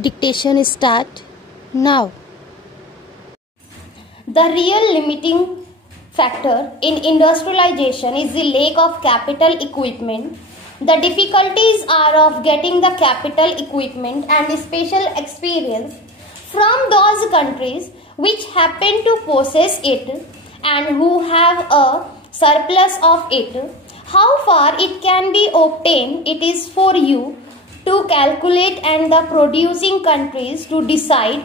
Dictation start now. The real limiting factor in industrialization is the lack of capital equipment. The difficulties are of getting the capital equipment and special experience from those countries which happen to possess it and who have a surplus of it. How far it can be obtained, it is for you to calculate and the producing countries to decide.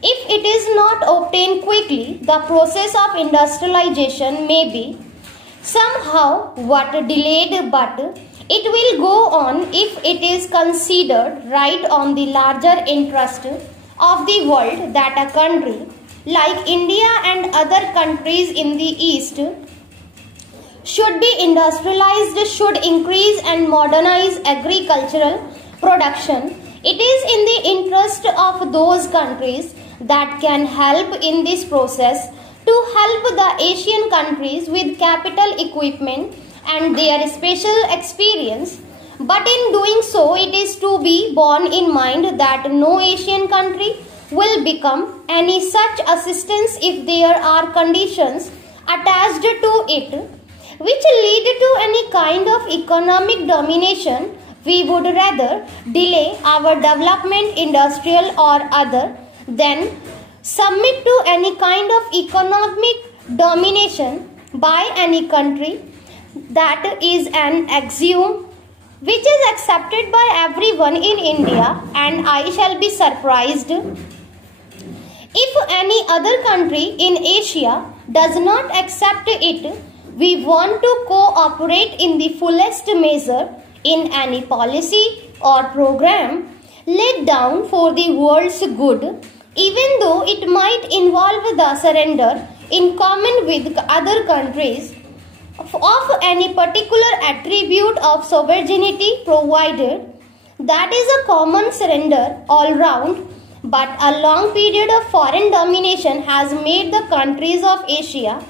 If it is not obtained quickly, the process of industrialization may be somehow delayed, but it will go on if it is considered right on the larger interest of the world that a country like India and other countries in the East should be industrialized, should increase and modernize agricultural production. It is in the interest of those countries that can help in this process to help the Asian countries with capital equipment and their special experience. But in doing so, it is to be borne in mind that no Asian country will become any such assistance if there are conditions attached to it which lead to any kind of economic domination. We would rather delay our development, industrial or other, than submit to any kind of economic domination by any country. That is an axiom which is accepted by everyone in India, and I shall be surprised if any other country in Asia does not accept it. We want to cooperate in the fullest measure in any policy or program laid down for the world's good, even though it might involve the surrender in common with other countries of any particular attribute of sovereignty, provided that is a common surrender all round. But a long period of foreign domination has made the countries of Asia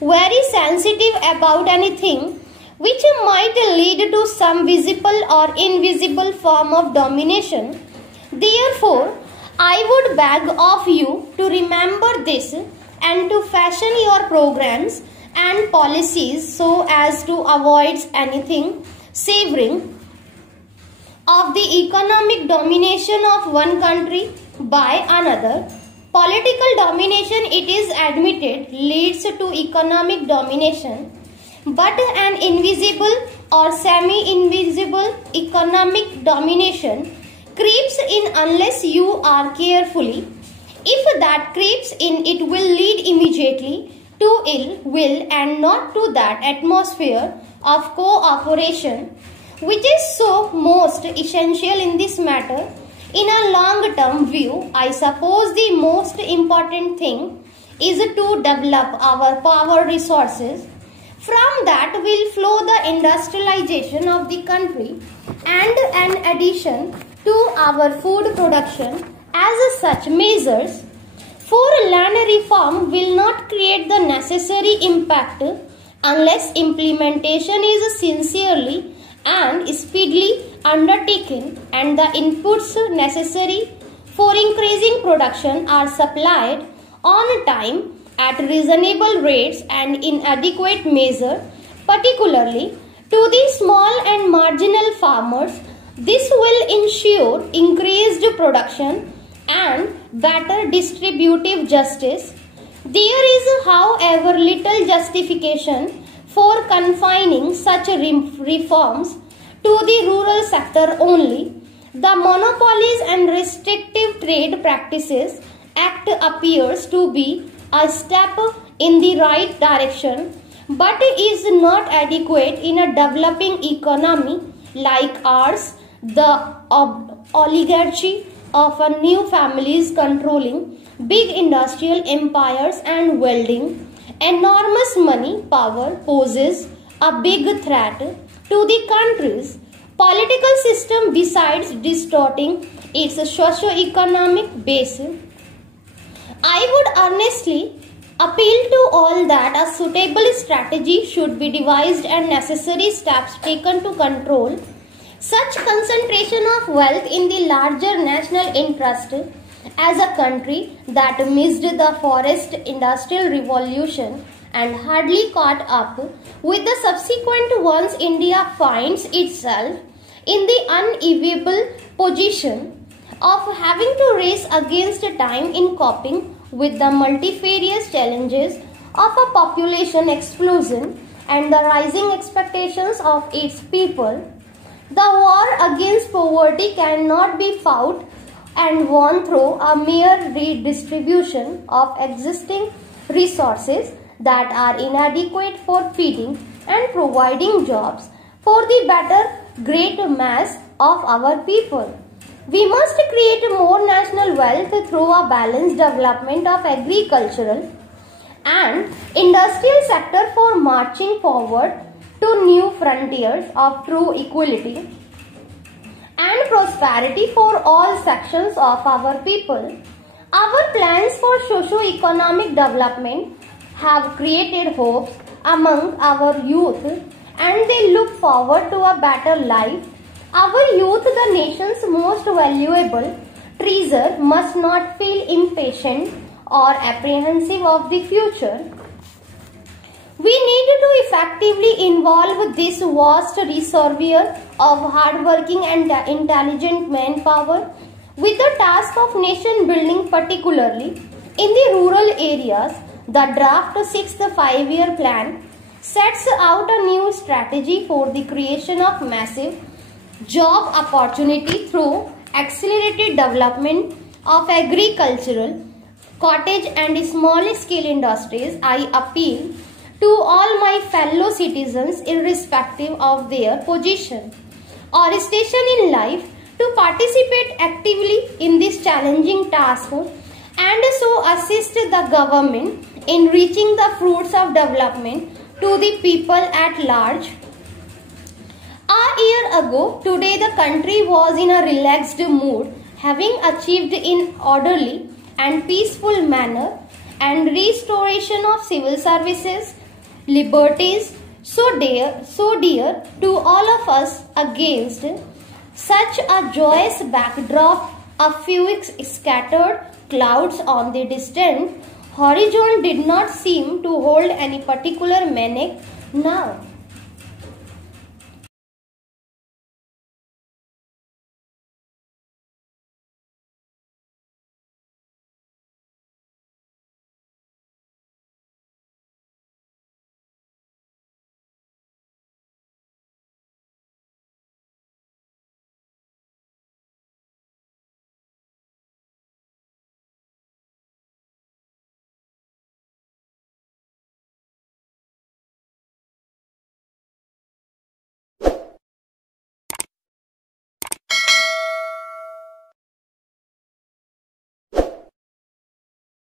very sensitive about anything which might lead to some visible or invisible form of domination. Therefore, I would beg of you to remember this and to fashion your programs and policies so as to avoid anything savoring of the economic domination of one country by another. Political domination, it is admitted, leads to economic domination, but an invisible or semi-invisible economic domination creeps in unless you are carefully. If that creeps in, it will lead immediately to ill will and not to that atmosphere of cooperation which is so most essential in this matter. In a long-term view, I suppose the most important thing is to develop our power resources. From that will flow the industrialization of the country and an addition to our food production. As such measures for land reform will not create the necessary impact unless implementation is sincerely and speedily undertaken and the inputs necessary for increasing production are supplied on time at reasonable rates and in adequate measure, particularly to the small and marginal farmers. This will ensure increased production and better distributive justice. There is, however, little justification for confining such reforms to the rural sector only. The Monopolies and Restrictive Trade Practices Act appears to be a step in the right direction, but is not adequate in a developing economy like ours. The oligarchy of a new families controlling big industrial empires and wielding enormous money power poses a big threat to the country's political system besides distorting its socio-economic base. I would earnestly appeal to all that a suitable strategy should be devised and necessary steps taken to control Such concentration of wealth in the larger national interest as a country that missed the forest industrial revolution and hardly caught up with the subsequent ones, India finds itself in the unenviable position of having to race against time in coping with the multifarious challenges of a population explosion and the rising expectations of its people. The war against poverty cannot be fought and won through a mere redistribution of existing resources that are inadequate for feeding and providing jobs for the better great mass of our people. We must create more national wealth through a balanced development of agricultural and industrial sector for marching forward to new frontiers of true equality and prosperity for all sections of our people. Our plans for socio-economic development have created hopes among our youth and they look forward to a better life. Our youth, the nation's most valuable treasure, must not feel impatient or apprehensive of the future. We need to effectively involve this vast reservoir of hardworking and intelligent manpower with the task of nation building, particularly in the rural areas. The draft 6th five-year plan sets out a new strategy for the creation of massive job opportunity through accelerated development of agricultural, cottage and small scale industries. I appeal to all my fellow citizens, irrespective of their position or station in life, to participate actively in this challenging task and so assist the government in reaching the fruits of development to the people at large. A year ago, today the country was in a relaxed mood, having achieved in orderly and peaceful manner and restoration of civil services, liberties so dear to all of us. Against such a joyous backdrop, a few scattered clouds on the distant horizon did not seem to hold any particular meaning now.